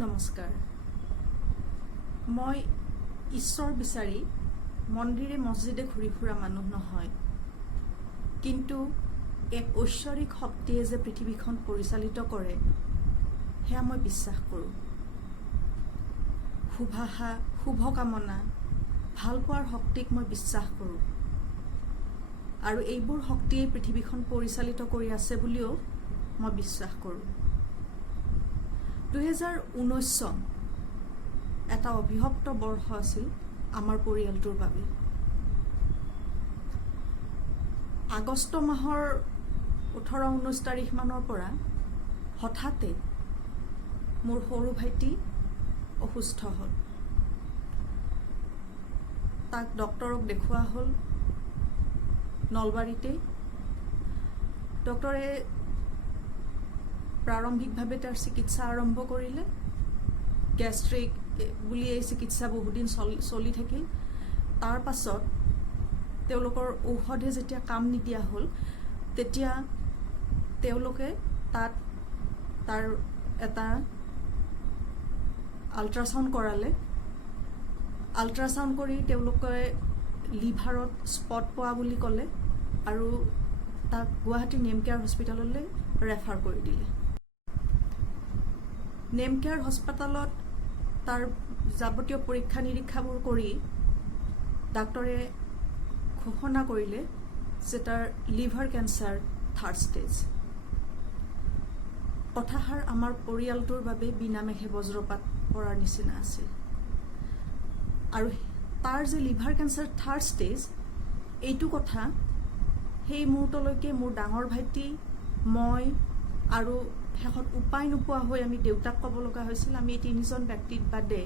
নমস্কাৰ। মই ঈশ্বৰ বিচাৰি মন্দিৰে মছজিদে ঘূৰি ফুৰা মানুহ নহয়, কিন্তু এক ঐশ্বৰিক শক্তিয়ে যে পৃথিৱীখন পৰিচালিত কৰে সেয়া মই বিশ্বাস কৰোঁ। শুভাশা, শুভকামনা, ভালপোৱাৰ শক্তিক মই বিশ্বাস কৰোঁ আৰু এইবোৰ শক্তিয়ে পৃথিৱীখন পৰিচালিত কৰি আছে বুলিও মই বিশ্বাস কৰোঁ। 2019 চন এটা অভিশপ্ত বৰ্ষ আছিল আমাৰ পৰিয়ালটোৰ বাবে। আগষ্ট মাহৰ 18-19 তাৰিখ মানৰ পৰা হঠাতে মোৰ সৰু ভাইটি অসুস্থ হ'ল। তাক ডক্টৰক দেখুওৱা হ'ল নলবাৰীতে। ডক্টৰে প্ৰাৰম্ভিকভাৱে তাৰ চিকিৎসা আৰম্ভ কৰিলে। গেষ্ট্ৰিক বুলি এই চিকিৎসা বহুদিন চলি থাকিল। তাৰ পাছত তেওঁলোকৰ ঔষধে যেতিয়া কাম নিদিয়া হ'ল, তেতিয়া তেওঁলোকে তাৰ এটা আল্ট্ৰাছাউণ্ড কৰালে। আল্ট্ৰাছাউণ্ড কৰি তেওঁলোকে লিভাৰত স্পট পোৱা বুলি ক'লে আৰু তাক গুৱাহাটী নেমকেয়াৰ হস্পিটেললৈ ৰেফাৰ কৰি দিলে। নেমকেয়াৰ হস্পিটেলত তাৰ যাৱতীয় পৰীক্ষা নিৰীক্ষাবোৰ কৰি ডাক্তৰে ঘোষণা কৰিলে যে তাৰ লিভাৰ কেঞ্চাৰ 3rd ষ্টেজ। কথাষাৰ আমাৰ পৰিয়ালটোৰ বাবে বিনামেঘে বজ্ৰপাত পৰাৰ নিচিনা আছিল। আৰু তাৰ যে লিভাৰ কেঞ্চাৰ 3rd ষ্টেজ, এইটো কথা সেই মুহূৰ্তলৈকে মোৰ ডাঙৰ ভাইটি, মই আৰু শেষত উপায় নোপোৱা হৈ আমি দেউতাক ক'ব লগা হৈছিল। আমি 3জন ব্যক্তিত বাদে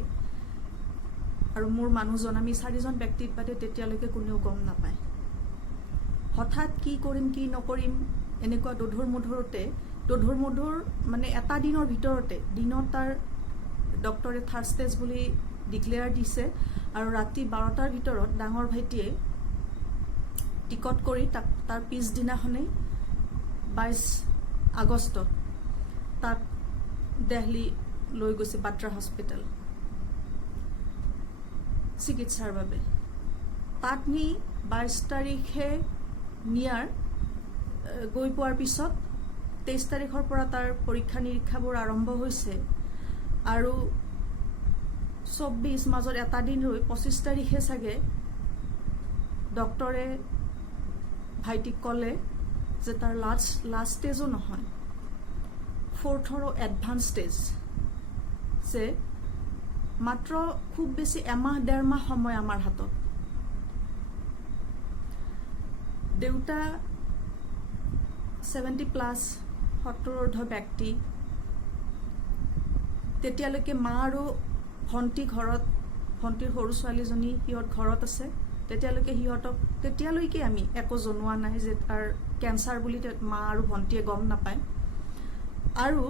আৰু মোৰ মানুহজন, আমি 4জন ব্যক্তিত বাদে তেতিয়ালৈকে কোনেও গম নাপায়। হঠাৎ কি কৰিম কি নকৰিম এনেকুৱা দধুৰ মধুৰ মানে এটা দিনৰ ভিতৰতে দিনত তাৰ ডক্টৰে 3rd ষ্টেজ বুলি ডিক্লেয়াৰ দিছে আৰু ৰাতি 12টাৰ ভিতৰত ডাঙৰ ভাইটিয়ে টিকট কৰি তাৰ পিছদিনাখনেই 22 আগষ্টত তাক দিল্লী লৈ গৈছে বাট্ৰা হস্পিটেল চিকিৎসাৰ বাবে। তাত নি 22 তাৰিখে গৈ পোৱাৰ পিছত 23 তাৰিখৰ পৰা তাৰ পৰীক্ষা নিৰীক্ষাবোৰ আৰম্ভ হৈছে আৰু 24 মাজত এটা দিন ৰৈ 25 তাৰিখে চাগে ডক্টৰে ভাইটিক ক'লে যে তাৰ লাষ্ট ষ্টেজো নহয়, 4thৰো এডভান্স ষ্টেজ, যে মাত্ৰ খুব বেছি এমাহ-1.5 মাহ সময় আমাৰ হাতত। দেউতা 70+ 70ঊৰ্ধ ব্যক্তি। তেতিয়ালৈকে মা আৰু ভণ্টিৰ সৰু ছোৱালীজনী সিহঁত ঘৰত আছে। তেতিয়ালৈকে আমি একো জনোৱা নাই যে তাৰ কেঞ্চাৰ বুলি মা আৰু ভণ্টিয়ে গম নাপায়। আৰু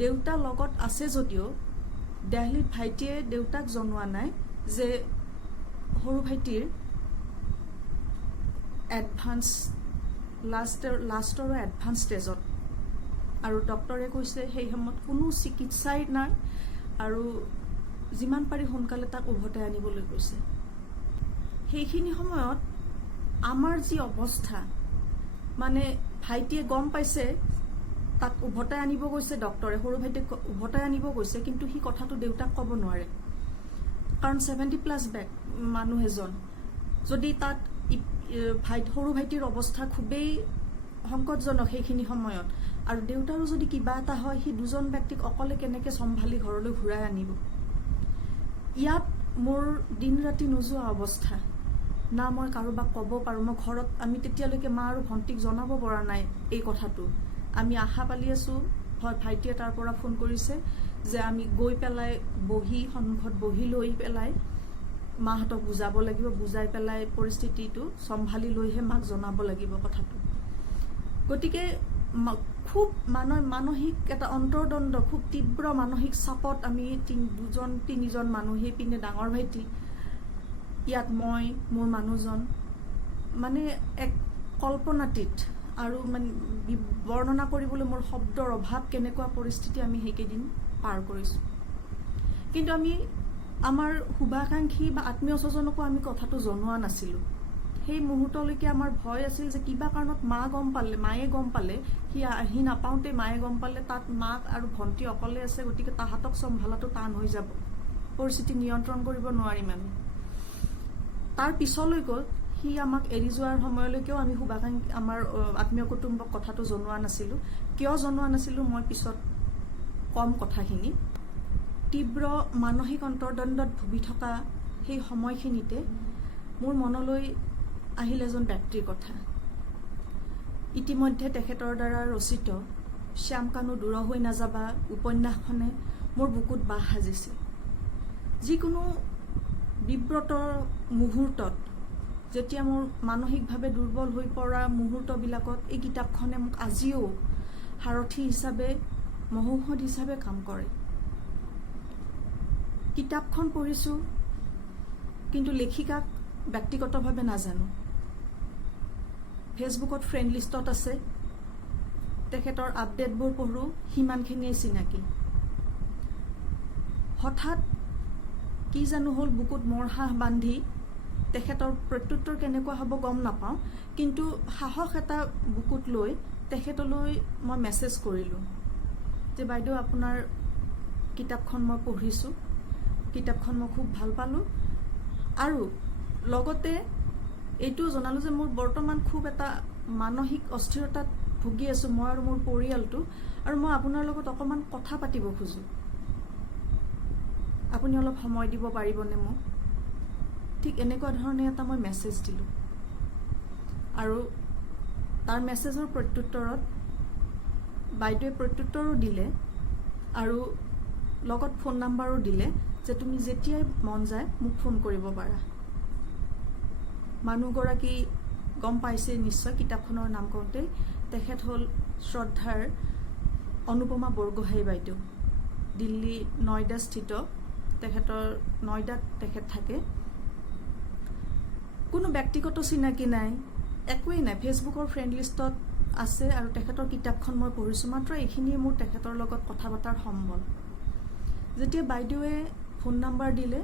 দেউতা লগত আছে যদিও দিল্লীত ভাইটিয়ে দেউতাক জনোৱা নাই যে সৰু ভাইটিৰ লাষ্টৰো এডভান্স ষ্টেজত। আৰু ডক্টৰে কৈছে সেই সময়ত কোনো চিকিৎসাই নাই আৰু যিমান পাৰি সোনকালে তাক উভতাই আনিবলৈ কৈছে। সেইখিনি সময়ত আমাৰ যি অৱস্থা, মানে ভাইটিয়ে গম পাইছে তাক উভতাই আনিব গৈছে ডক্টৰে, সৰু ভাইটিক উভতাই আনিব গৈছে, কিন্তু সি কথাটো দেউতাক ক'ব নোৱাৰে। কাৰণ 70+ মানুহ এজন, যদি তাত সৰু ভাইটিৰ অৱস্থা খুবেই সংকটজনক সেইখিনি সময়ত, আৰু দেউতাৰো যদি কিবা এটা হয়, সি 2জন ব্যক্তিক অকলে কেনেকৈ চম্ভালি ঘৰলৈ ঘূৰাই আনিব। ইয়াত মোৰ দিন ৰাতি নোযোৱা অৱস্থা। না মই কাৰোবাক ক'ব পাৰোঁ, মই ঘৰত আমি তেতিয়ালৈকে মা আৰু ভণ্টিক জনাব পৰা নাই এই কথাটো। আমি আশা পালি আছোঁ, হয় ভাইটিয়ে তাৰ পৰা ফোন কৰিছে যে আমি গৈ পেলাই সন্মুখত বহি লৈ পেলাই মাহঁতক বুজাব লাগিব, বুজাই পেলাই পৰিস্থিতিটো চম্ভালি লৈহে মাক জনাব লাগিব কথাটো। গতিকে খুব মানসিক এটা অন্তৰ্দ্বন্দ্ব, খুব তীব্ৰ মানসিক চাপত আমি 2-3জন মানুহ, সেইপিনে ডাঙৰ ভাইটি, ইয়াত মই, মোৰ মানুহজন, মানে এক কল্পনাতীত আৰু মানে বৰ্ণনা কৰিবলৈ মোৰ শব্দৰ অভাৱ কেনেকুৱা পৰিস্থিতি আমি সেইকেইদিন পাৰ কৰিছোঁ। কিন্তু আমি আমাৰ শুভাকাংক্ষী বা আত্মীয় স্বজনকো আমি কথাটো জনোৱা নাছিলোঁ। সেই মুহূৰ্তলৈকে আমাৰ ভয় আছিল যে কিবা কাৰণত মায়ে গম পালে সি আহি নাপাওঁতে মায়ে গম পালে তাত মাক আৰু ভণ্টি অকলে আছে, গতিকে তাহাঁতক চম্ভালাটো টান হৈ যাব, পৰিস্থিতি নিয়ন্ত্ৰণ কৰিব নোৱাৰিম আমি। তাৰ পিছলৈকে সি আমাক এৰি যোৱাৰ সময়লৈকেও আমি আমাৰ আত্মীয় কুটুম্বক কথাটো জনোৱা নাছিলোঁ। কিয় জনোৱা নাছিলোঁ মই পিছত কম কথাখিনি। তীব্ৰ মানসিক অন্তৰ্দ্বন্দ্বত ভুগি থকা সেই সময়খিনিতে মোৰ মনলৈ আহিল এজন ব্যক্তিৰ কথা। ইতিমধ্যে তেখেতৰ দ্বাৰা ৰচিত শ্যাম কানু দূৰ হৈ নাযাবা উপন্যাসখনে মোৰ বুকুত বাহ সাজিছিল। যিকোনো বিব্ৰত মুহূৰ্তত, যেতিয়া মোৰ মানসিকভাৱে দুৰ্বল হৈ পৰা মুহূৰ্তবিলাকত এই কিতাপখনে মোক আজিও সাৰথি হিচাপে, মহৌষধ হিচাপে কাম কৰে। কিতাপখন পঢ়িছোঁ, কিন্তু লেখিকাক ব্যক্তিগতভাৱে নাজানো। ফেচবুকত ফ্ৰেণ্ড লিষ্টত আছে, তেখেতৰ আপডেটবোৰ পঢ়োঁ, সিমানখিনিয়ে চিনাকি। হঠাৎ কি জানো হ'ল, বুকুত মৰহাহ বান্ধি তেখেতৰ প্ৰত্যুত্তৰ কেনেকুৱা হ'ব গম নাপাওঁ, কিন্তু সাহস এটা বুকুত লৈ তেখেতলৈ মই মেছেজ কৰিলোঁ যে বাইদেউ আপোনাৰ কিতাপখন মই পঢ়িছোঁ, কিতাপখন মই খুব ভাল পালোঁ, আৰু লগতে এইটোও জনালোঁ যে মোৰ বৰ্তমান খুব এটা মানসিক অস্থিৰতাত ভুগি আছোঁ মই আৰু মোৰ পৰিয়ালটো, আৰু মই আপোনাৰ লগত অকণমান কথা পাতিব খোজোঁ, আপুনি অলপ সময় দিব পাৰিবনে মোক? ঠিক এনেকুৱা ধৰণে এটা মই মেছেজ দিলোঁ, আৰু তাৰ মেছেজৰ প্ৰত্যুত্তৰত বাইদেৱে প্ৰত্যুত্তৰো দিলে আৰু লগত ফোন নাম্বাৰো দিলে যে তুমি যেতিয়াই মন যায় মোক ফোন কৰিব পাৰা। মানুহগৰাকী গম পাইছে নিশ্চয় কিতাপখনৰ নাম কওঁতে, তেখেত হ'ল শ্ৰদ্ধাৰ অনুপমা বৰগোহাঁই বাইদেউ। দিল্লী নয়ডা স্থিত তেখেতৰ, নয়ডাত তেখেত থাকে। কোনো ব্যক্তিগত চিনাকি নাই, একোৱেই নাই, ফেচবুকৰ ফ্ৰেণ্ড লিষ্টত আছে, আৰু তেখেতৰ কিতাপখন মই পঢ়িছোঁ, মাত্ৰ এইখিনিয়ে মোৰ তেখেতৰ লগত কথা পতাৰ সম্বল। যেতিয়া বাইদেৱে ফোন নাম্বাৰ দিলে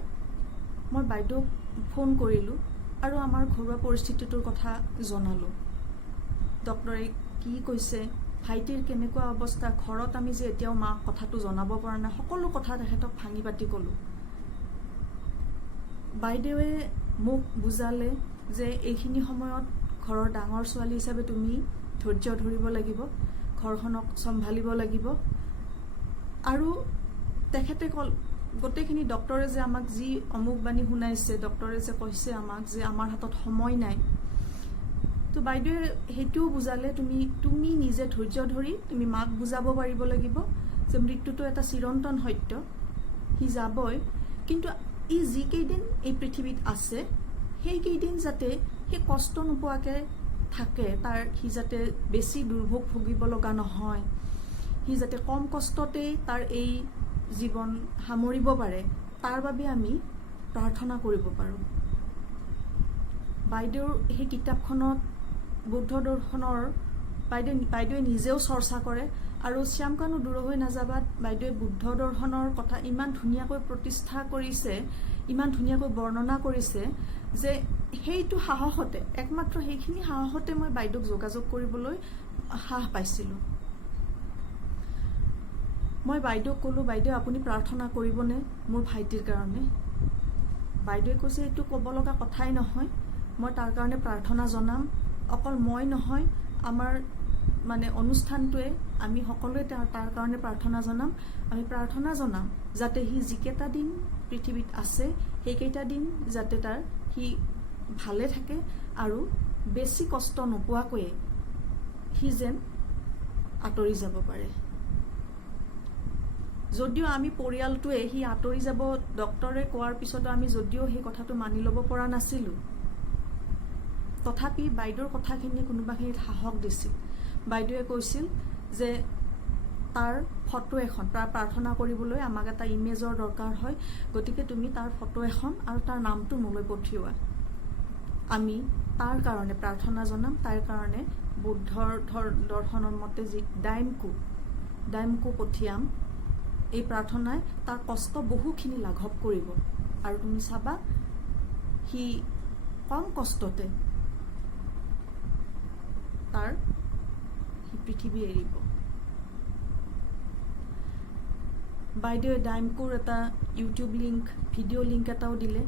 মই বাইদেউক ফোন কৰিলোঁ আৰু আমাৰ ঘৰুৱা পৰিস্থিতিটোৰ কথা জনালোঁ। ডক্টৰে কি কৈছে, ভাইটিৰ কেনেকুৱা অৱস্থা, ঘৰত আমি যে এতিয়াও মাক কথাটো জনাব পৰা নাই, সকলো কথা তেখেতক ভাঙি পাতি ক'লোঁ। বাইদেৱে মোক বুজালে যে এইখিনি সময়ত ঘৰৰ ডাঙৰ ছোৱালী হিচাপে তুমি ধৈৰ্য ধৰিব লাগিব, ঘৰখনক চম্ভালিব লাগিব, আৰু তেখেতে গোটেইখিনি ডক্টৰে যে আমাক যি অমুক বাণী শুনাইছে, ডক্টৰে যে কৈছে আমাক যে আমাৰ হাতত সময় নাই, তো বাইদেৱে সেইটোও বুজালে তুমি নিজে ধৈৰ্য ধৰি তুমি মাক বুজাব পাৰিব লাগিব যে মৃত্যুটো এটা চিৰন্তন সত্য, সি যাবই, কিন্তু ই যিকেইদিন এই পৃথিৱীত আছে সেইকেইদিন যাতে সেই কষ্ট নোপোৱাকৈ থাকে, সি যাতে বেছি দুৰ্ভোগ ভুগিব লগা নহয়, সি যাতে কম কষ্টতেই তাৰ এই জীৱন সামৰিব পাৰে, তাৰ বাবে আমি প্ৰাৰ্থনা কৰিব পাৰোঁ। বাইদেউৰ সেই কিতাপখনত বুদ্ধ দৰ্শনৰ বাইদেৱে নিজেও চৰ্চা কৰে, আৰু শ্যাম কানু দূৰ হৈ নাযাবাত বাইদেৱে বুদ্ধ দৰ্শনৰ কথা ইমান ধুনীয়াকৈ প্ৰতিষ্ঠা কৰিছে, ইমান ধুনীয়াকৈ বৰ্ণনা কৰিছে যে সেইটো সাহসতে, একমাত্ৰ সেইখিনি সাহসতে মই বাইদেউক যোগাযোগ কৰিবলৈ সাহ পাইছিলোঁ। মই বাইদেউক ক'লোঁ, বাইদেউ আপুনি প্ৰাৰ্থনা কৰিবনে মোৰ ভাইটিৰ কাৰণে? বাইদেৱে কৈছে এইটো ক'ব লগা কথাই নহয়, মই তাৰ কাৰণে প্ৰাৰ্থনা জনাম, অকল মই নহয় আমাৰ অনুষ্ঠানটোৱে আমি সকলোৱে তাৰ কাৰণে প্ৰাৰ্থনা জনাম, আমি প্ৰাৰ্থনা জনাম যাতে সি যিকেইটা দিন পৃথিৱীত আছে সেইকেইটা দিন যাতে সি ভালে থাকে আৰু বেছি কষ্ট নোপোৱাকৈয়ে সি যেন আঁতৰি যাব পাৰে। যদিও আমি পৰিয়ালটোৱে সি আঁতৰি যাব ডক্টৰে কোৱাৰ পিছতো আমি যদিও সেই কথাটো মানি ল'ব পৰা নাছিলোঁ, তথাপি বাইদেউৰ কথাখিনিয়ে কোনোবাখিনিত সাহস দিছিল। বাইদেৱে কৈছিল যে তাৰ ফটো এখন, তাৰ প্ৰাৰ্থনা কৰিবলৈ আমাক এটা ইমেজৰ দৰকাৰ হয়, গতিকে তুমি তাৰ ফটো এখন আৰু তাৰ নামটো মোলৈ পঠিওৱা, আমি তাৰ কাৰণে প্ৰাৰ্থনা জনাম, তাৰ কাৰণে বুদ্ধৰ দৰ্শনৰ মতে যি ডাইমকো পঠিয়াম, এই প্ৰাৰ্থনাই তাৰ কষ্ট বহুখিনি লাঘৱ কৰিব আৰু তুমি চাবা সি কম কষ্টতে তাৰ সি পৃথিৱী এৰিব। বাইদেৱে ডাইমকোৰ এটা ইউটিউব লিংক ভিডিঅ' লিংক এটাও দিলে,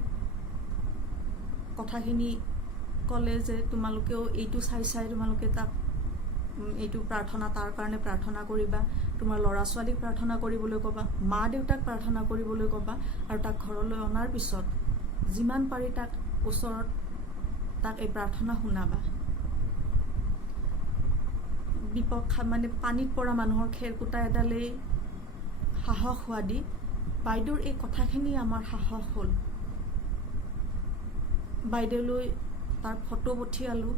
কথাখিনি ক'লে যে তোমালোকেও এইটো চাই তোমালোকে তাক এইটো প্ৰাৰ্থনা তাৰ কাৰণে প্ৰাৰ্থনা কৰিবা, তোমাৰ ল'ৰা ছোৱালীক প্ৰাৰ্থনা কৰিবলৈ ক'বা, মা দেউতাক প্ৰাৰ্থনা কৰিবলৈ ক'বা, আৰু তাক ঘৰলৈ অনাৰ পিছত যিমান পাৰি তাক ওচৰত তাক এই প্ৰাৰ্থনা শুনাবা। মানে পানীত পৰা মানুহৰ খেৰকুটা এডালেই সাহস হোৱা দি বাইদেউৰ এই কথাখিনি আমাৰ সাহস হ'ল। বাইদেউলৈ তাৰ ফটো পঠিয়ালোঁ।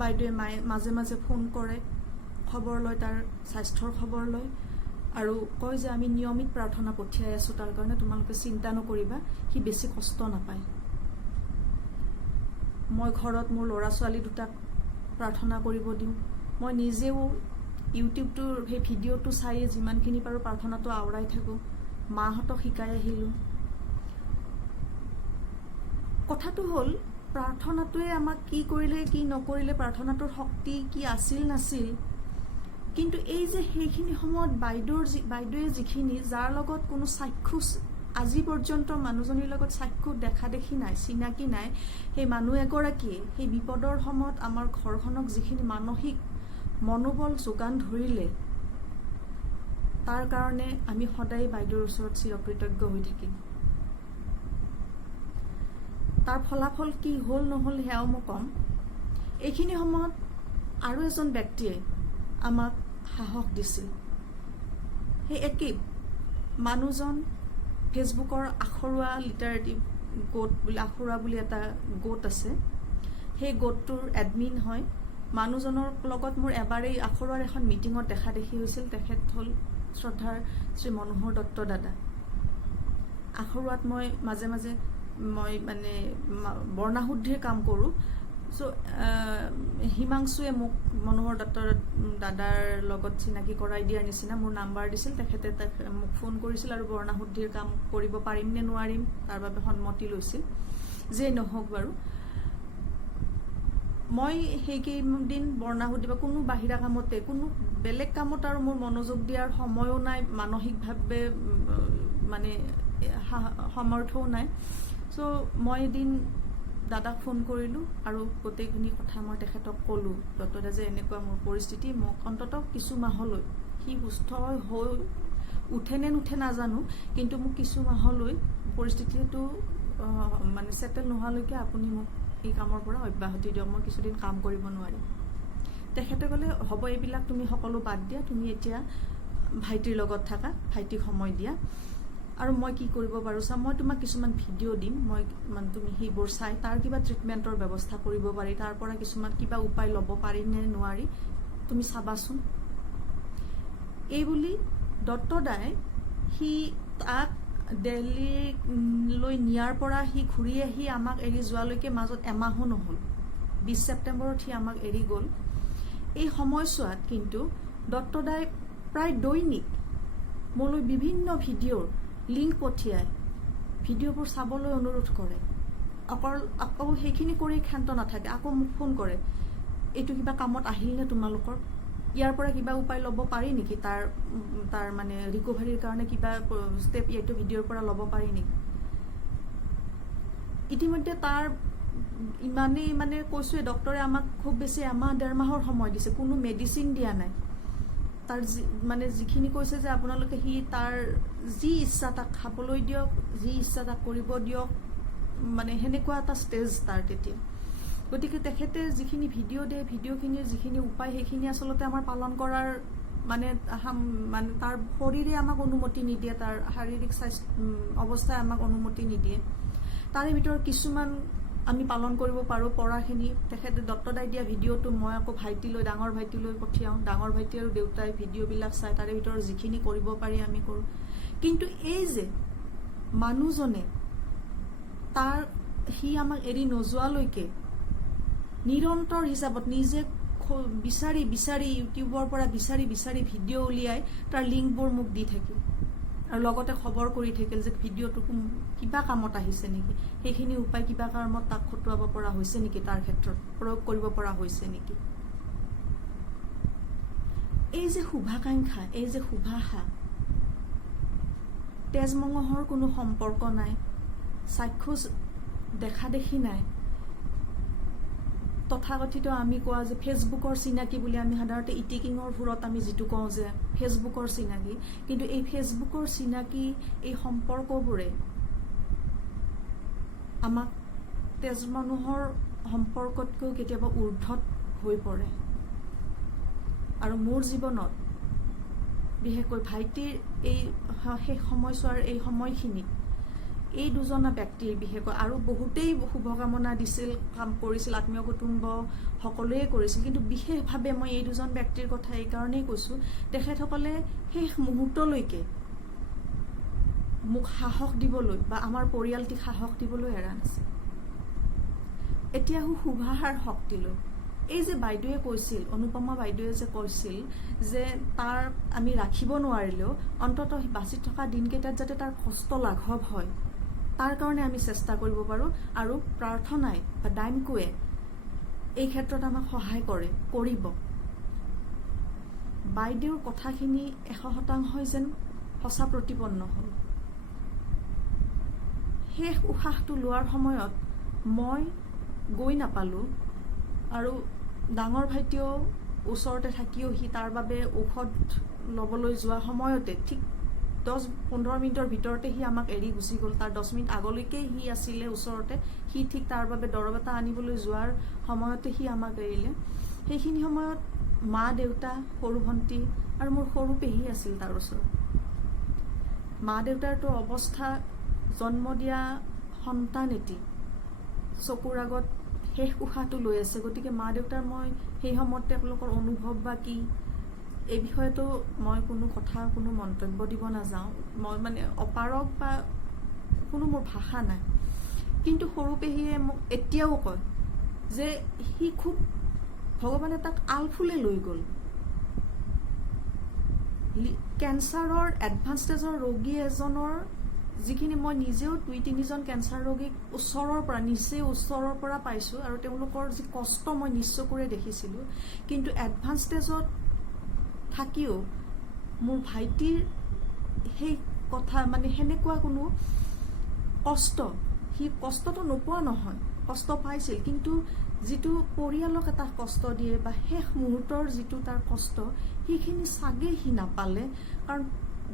বাইদেৱে মাজে মাজে ফোন কৰে, খবৰ লয়, তাৰ স্বাস্থ্যৰ খবৰ লয় আৰু কয় যে আমি নিয়মিত প্ৰাৰ্থনা পঠিয়াই আছোঁ, তাৰ কাৰণে তোমালোকে চিন্তা নকৰিবা, সি বেছি কষ্ট নাপায়। মই ঘৰত মোৰ ল'ৰা ছোৱালী দুটাক প্ৰাৰ্থনা কৰিব দিওঁ। মই নিজেও ইউটিউবটোৰ সেই ভিডিঅ'টো চাই যিমানখিনি পাৰোঁ প্ৰাৰ্থনাটো আওৰাই থাকোঁ, মাহঁতক শিকাই আহিলোঁ। কথাটো হ'ল প্ৰাৰ্থনাটোৱে আমাক কি কৰিলে কি নকৰিলে, প্ৰাৰ্থনাটোৰ শক্তি কি আছিল নাছিল, কিন্তু এই যে সেইখিনি সময়ত বাইদেৱে যিখিনি যাৰ লগত কোনো চাক্ষুষ আজি পৰ্যন্ত মানুহজনীৰ লগত চাক্ষুষ দেখা দেখি নাই, চিনাকি নাই, সেই মানুহ এগৰাকীয়ে সেই বিপদৰ সময়ত আমাৰ ঘৰখনক যিখিনি মানসিক মনোবল যোগান ধৰিলে, তাৰ কাৰণে আমি সদায় বাইদেউৰ ওচৰত চিৰকৃতজ্ঞ হৈ থাকিম। তাৰ ফলাফল কি হ'ল নহ'ল সেয়াও মই ক'ম। এইখিনি সময়ত আৰু এজন ব্যক্তিয়ে আমাক সাহস দিছিল। সেই একেই মানুহজন ফেচবুকৰ আখৰুৱা লিটাৰেটিভ গোট বুলি, আখৰুৱা বুলি এটা গোট আছে, সেই গোটটোৰ এডমিন হয়। মানুহজনৰ লগত মোৰ এবাৰেই আখৰুৱাৰ এখন মিটিঙত দেখা দেখি হৈছিল। তেখেত হ'ল শ্ৰদ্ধাৰ শ্ৰী মনোহৰ দত্ত দাদা। আখৰুৱাত মই মাজে মাজে মানে বৰ্ণাশুদ্ধিৰ কাম কৰোঁ। চ' হিমাংশুৱে মোক মনোহৰ দত্তৰ দাদাৰ লগত চিনাকি কৰাই দিয়াৰ নিচিনা মোৰ নাম্বাৰ দিছিল। তেখেতে মোক ফোন কৰিছিল আৰু বৰ্ণাশুদ্ধিৰ কাম কৰিব পাৰিম নে নোৱাৰিম তাৰ বাবে সন্মতি লৈছিল। যেই নহওক বাৰু, মই সেইকেইদিন বৰ্ণাশুদ্ধি বা কোনো বাহিৰা কামতে, কোনো বেলেগ কামত আৰু মোৰ মনোযোগ দিয়াৰ সময়ো নাই, মানসিকভাৱে মানে সামৰ্থ্যও নাই। চ' মই এদিন দাদাক ফোন কৰিলোঁ আৰু গোটেইখিনি কথা মই তেখেতক ক'লোঁ, দত্তদা যে এনেকুৱা মোৰ পৰিস্থিতি, মোক অন্ততঃ কিছু মাহলৈ, সি সুস্থ হৈ উঠে নে নুঠে নাজানো, কিন্তু মোক কিছু মাহলৈ পৰিস্থিতিটো মানে ছেটেল নোহোৱালৈকে আপুনি মোক এই কামৰ পৰা অব্যাহতি দিয়ক, মই কিছুদিন কাম কৰিব নোৱাৰিম। তেখেতে ক'লে হ'ব, এইবিলাক তুমি সকলো বাদ দিয়া, তুমি এতিয়া ভাইটিৰ লগত থাকা, ভাইটিক সময় দিয়া, আৰু মই কি কৰিব পাৰোঁ চা, মই তোমাক কিছুমান ভিডিঅ' দিম, তুমি সেইবোৰ চাই তাৰ কিবা ট্ৰিটমেণ্টৰ ব্যৱস্থা কৰিব পাৰি, তাৰ পৰা কিছুমান কিবা উপায় ল'ব পাৰি নে নোৱাৰি তুমি চাবাচোন। এইবুলি দত্তদাই সি তাক দিল্লীলৈ নিয়াৰ পৰা সি ঘূৰি আহি আমাক এৰি যোৱালৈকে মাজত এমাহো নহ'ল। 20 ছেপ্টেম্বৰত সি আমাক এৰি গ'ল। এই সময়ছোৱাত কিন্তু দত্তদাই প্ৰায় দৈনিক মোলৈ বিভিন্ন ভিডিঅ'ৰ লিংক পঠিয়াই ভিডিঅ'বোৰ চাবলৈ অনুৰোধ কৰে। আকৌ সেইখিনি কৰি ক্ষান্ত নাথাকে, আকৌ মোক ফোন কৰে, এইটো কিবা কামত আহিলনে তোমালোকৰ, ইয়াৰ পৰা কিবা উপায় ল'ব পাৰি নেকি, তাৰ মানে ৰিকভাৰীৰ কাৰণে কিবা ষ্টেপ এইটো ভিডিঅ'ৰ পৰা ল'ব পাৰি নেকি। ইতিমধ্যে তাৰ ইমানেই মানে কৈছোৱে, ডক্টৰে আমাক খুব বেছি এমাহ 1.5 মাহৰ সময় দিছে, কোনো মেডিচিন দিয়া নাই। তাৰ মানে যিখিনি কৈছে যে আপোনালোকে সি তাৰ যি ইচ্ছা তাক খাবলৈ দিয়ক, যি ইচ্ছা তাক কৰিব দিয়ক, মানে সেনেকুৱা এটা ষ্টেজ তাৰ তেতিয়া। গতিকে তেখেতে যিখিনি ভিডিঅ' দিয়ে, ভিডিঅ'খিনিৰ যিখিনি উপায়, সেইখিনি আচলতে আমাৰ পালন কৰাৰ মানে তাৰ শৰীৰে আমাক অনুমতি নিদিয়ে, তাৰ শাৰীৰিক অৱস্থাই আমাক অনুমতি নিদিয়ে। তাৰে ভিতৰত কিছুমান আমি পালন কৰিব পাৰোঁ, পৰাখিনি তেখেতে দত্তদাই দিয়া ভিডিঅ'টো মই আকৌ ডাঙৰ ভাইটিলৈ পঠিয়াওঁ, ডাঙৰ ভাইটি আৰু দেউতাই ভিডিঅ'বিলাক চাই তাৰে ভিতৰত যিখিনি কৰিব পাৰি আমি কৰোঁ। কিন্তু এই যে মানুহজনে সি আমাক এৰি নোযোৱালৈকে নিৰন্তৰ হিচাপত নিজে বিচাৰি বিচাৰি ইউটিউবৰ পৰা বিচাৰি বিচাৰি ভিডিঅ' উলিয়াই তাৰ লিংকবোৰ মোক দি থাকিল আৰু লগতে খবৰ কৰি থাকিল যে ভিডিঅ'টো কিবা কামত আহিছে নেকি, সেইখিনি উপায় কিবা কামত তাক খটুৱাব পৰা হৈছে নেকি, তাৰ ক্ষেত্ৰত প্ৰয়োগ কৰিব পৰা হৈছে নেকি। এই যে শুভাকাংক্ষা, এই যে শুভাশা, তেজমঙহৰ কোনো সম্পৰ্ক নাই, চাক্ষুষ দেখা দেখি নাই, তথাকথিত আমি কোৱা যে ফেচবুকৰ চিনাকি বুলি আমি সাধাৰণতে ইটিকিঙৰ ভূৰত আমি যিটো কওঁ যে ফেচবুকৰ চিনাকি, কিন্তু এই ফেচবুকৰ চিনাকি এই সম্পৰ্কবোৰে আমাক তেজ মানুহৰ সম্পৰ্কতকৈ কেতিয়াবা ঊৰ্ধত হৈ পৰে। আৰু মোৰ জীৱনত বিশেষকৈ ভাইটিৰ এই শেষ সময়ছোৱাৰ এই সময়খিনিত এই দুজনা ব্যক্তিৰ বিশেষকৈ আৰু বহুতেই শুভকামনা দিছিল, কাম কৰিছিল, আত্মীয় কুটুম্ব সকলোৱে কৰিছিল, কিন্তু বিশেষভাৱে মই এই দুজন ব্যক্তিৰ কথা এইকাৰণেই কৈছোঁ, তেখেতসকলে শেষ মুহূৰ্তলৈকে মোক সাহস দিবলৈ বা আমাৰ পৰিয়ালটিক সাহস দিবলৈ এৰা নাছিল। এতিয়া শুভাশাৰ শক্তিলৈ এই যে বাইদেৱে কৈছিল, অনুপমা বাইদেৱে যে কৈছিল যে তাৰ আমি ৰাখিব নোৱাৰিলেও অন্ততঃ বাচি থকা দিনকেইটাত যাতে তাৰ কষ্ট লাঘৱ হয়, তাৰ কাৰণে আমি চেষ্টা কৰিব পাৰোঁ, আৰু প্ৰাৰ্থনাই বা ডাইমকোৱে এই ক্ষেত্ৰত আমাক সহায় কৰিব। বাইদেউৰ কথাখিনি 100% যেন সঁচা প্ৰতিপন্ন হ'ল। শেষ উশাহটো লোৱাৰ সময়ত মই গৈ নাপালোঁ, আৰু ডাঙৰ ভাইটিও ওচৰতে থাকিও সি তাৰ বাবে ঔষধ ল'বলৈ যোৱা সময়তে ঠিক 10-15 মিনিটৰ ভিতৰতে সি আমাক এৰি গুচি গ'ল। তাৰ 10 মিনিট আগলৈকেই সি আছিলে ওচৰতে, সি ঠিক তাৰ বাবে দৰৱ এটা আনিবলৈ যোৱাৰ সময়তে সি আমাক এৰিলে। সেইখিনি সময়ত মা দেউতা, সৰু ভণ্টি আৰু মোৰ সৰু পেহী আছিল তাৰ ওচৰত। মা দেউতাৰতো অৱস্থা জন্ম দিয়া সন্তান এটি চকুৰ আগত শেষ উশাহটো লৈ আছে, গতিকে মা দেউতাৰ মই সেই সময়ত তেওঁলোকৰ অনুভৱ বা কি এই বিষয়তো মই কোনো কথা, কোনো মন্তব্য দিব নাযাওঁ, মই মানে অপাৰগ বা কোনো মোৰ ভাষা নাই। কিন্তু সৰু পেহীয়ে মোক এতিয়াও কয় যে সি খুব ভগৱানে তাক আলফুলে লৈ গ'ল। কেঞ্চাৰৰ এডভান্স ষ্টেজৰ ৰোগী এজনৰ যিখিনি মই নিজেও 2-3জন কেঞ্চাৰ ৰোগীক ওচৰৰ পৰা পাইছোঁ, আৰু তেওঁলোকৰ যি কষ্ট মই নিশ্চকুৰে দেখিছিলোঁ, কিন্তু এডভান্স ষ্টেজত থাকিও মোৰ ভাইটিৰ সেই কথা মানে সেনেকুৱা কোনো কষ্ট, সি কষ্টটো নোপোৱা নহয়, কষ্ট পাইছিল, কিন্তু যিটো পৰিয়ালক এটা কষ্ট দিয়ে বা শেষ মুহূৰ্তৰ যিটো তাৰ কষ্ট, সেইখিনি চাগে সি নাপালে। কাৰণ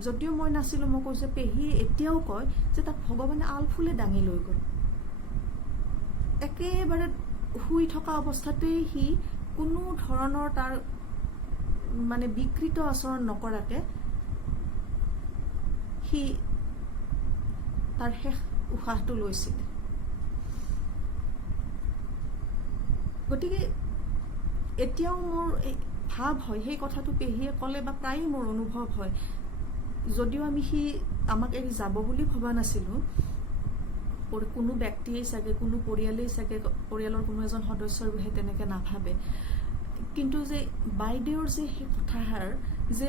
যদিও মই নাছিলোঁ, মই কৈছোঁ পেহীয়ে এতিয়াও কয় যে তাক ভগৱানে আলফুলে দাঙি লৈ গ'ল। একেবাৰে শুই থকা অৱস্থাতেই সি কোনো ধৰণৰ তাৰ মানে বিকৃত আচৰণ নকৰাকে সি তাৰ শেষ উশাহটো লৈছিলে। গতিকে এতিয়াও মোৰ ভাৱ হয়, সেই কথাটো পেহীয়ে ক'লে বা প্ৰায় মোৰ অনুভৱ হয়, যদিও সি আমাক এৰি যাব বুলি ভবা নাছিলোঁ, কোনো ব্যক্তিয়েই চাগে, কোনো পৰিয়ালেই চাগে, পৰিয়ালৰ কোনো এজন সদস্যই তেনেকৈ নাভাবে, কিন্তু যে বাইদেউৰ যে সেই কথাষাৰ যে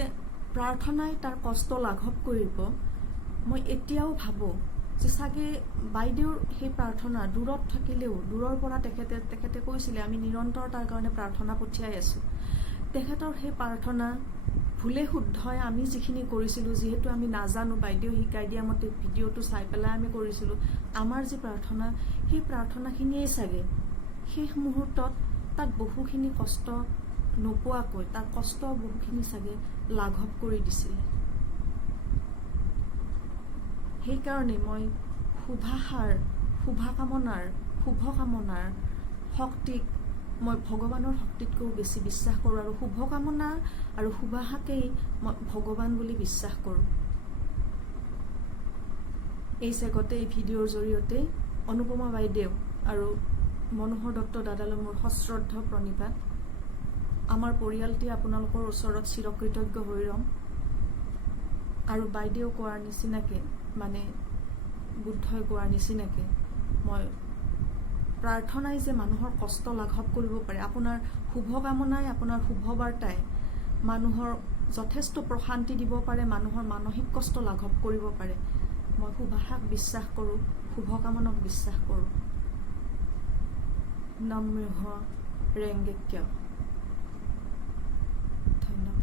প্ৰাৰ্থনাই তাৰ কষ্ট লাঘৱ কৰিব, মই এতিয়াও ভাবোঁ যে চাগে বাইদেউৰ সেই প্ৰাৰ্থনা দূৰত থাকিলেও, দূৰৰ পৰা তেখেতে কৈছিলে আমি নিৰন্তৰ তাৰ কাৰণে প্ৰাৰ্থনা পঠিয়াই আছোঁ। তেখেতৰ সেই প্ৰাৰ্থনা ভুলে শুদ্ধই আমি যিখিনি কৰিছিলোঁ, যিহেতু আমি নাজানো, বাইদেউ শিকাই দিয়া মতে ভিডিঅ'টো চাই পেলাই আমি কৰিছিলোঁ, আমাৰ যি প্ৰাৰ্থনা, সেই প্ৰাৰ্থনাখিনিয়েই চাগে শেষ মুহূৰ্তত তাক বহুখিনি কষ্ট নোপোৱাকৈ, তাৰ কষ্ট বহুখিনি চাগে লাঘৱ কৰি দিছিলে। সেইকাৰণে মই শুভকামনাৰ শক্তিক মই ভগৱানৰ শক্তিতকৈও বেছি বিশ্বাস কৰোঁ, আৰু শুভকামনা আৰু শুভাশাকেই মই ভগৱান বুলি বিশ্বাস কৰোঁ। এই চেগতে এই ভিডিঅ'ৰ জৰিয়তে অনুপমা বাইদেউ আৰু মনোহৰ দত্ত দাদালৈ মোৰ সশ্ৰদ্ধ প্ৰণিপাত। আমাৰ পৰিয়ালটি আপোনালোকৰ ওচৰত চিৰকৃতজ্ঞ হৈ ৰ'ম, আৰু বাইদেউ কোৱাৰ নিচিনাকৈ মানে বুদ্ধই কোৱাৰ নিচিনাকৈ মই প্ৰাৰ্থনাই যে মানুহৰ কষ্ট লাঘৱ কৰিব পাৰে, আপোনাৰ শুভকামনাই, আপোনাৰ শুভবাৰ্তাই মানুহৰ যথেষ্ট প্ৰশান্তি দিব পাৰে, মানুহৰ মানসিক কষ্ট লাঘৱ কৰিব পাৰে। মই শুভাষাক বিশ্বাস কৰোঁ, শুভকামনাক বিশ্বাস কৰোঁ। নমঃ ৰেংগেক্য। ধন্যবাদ।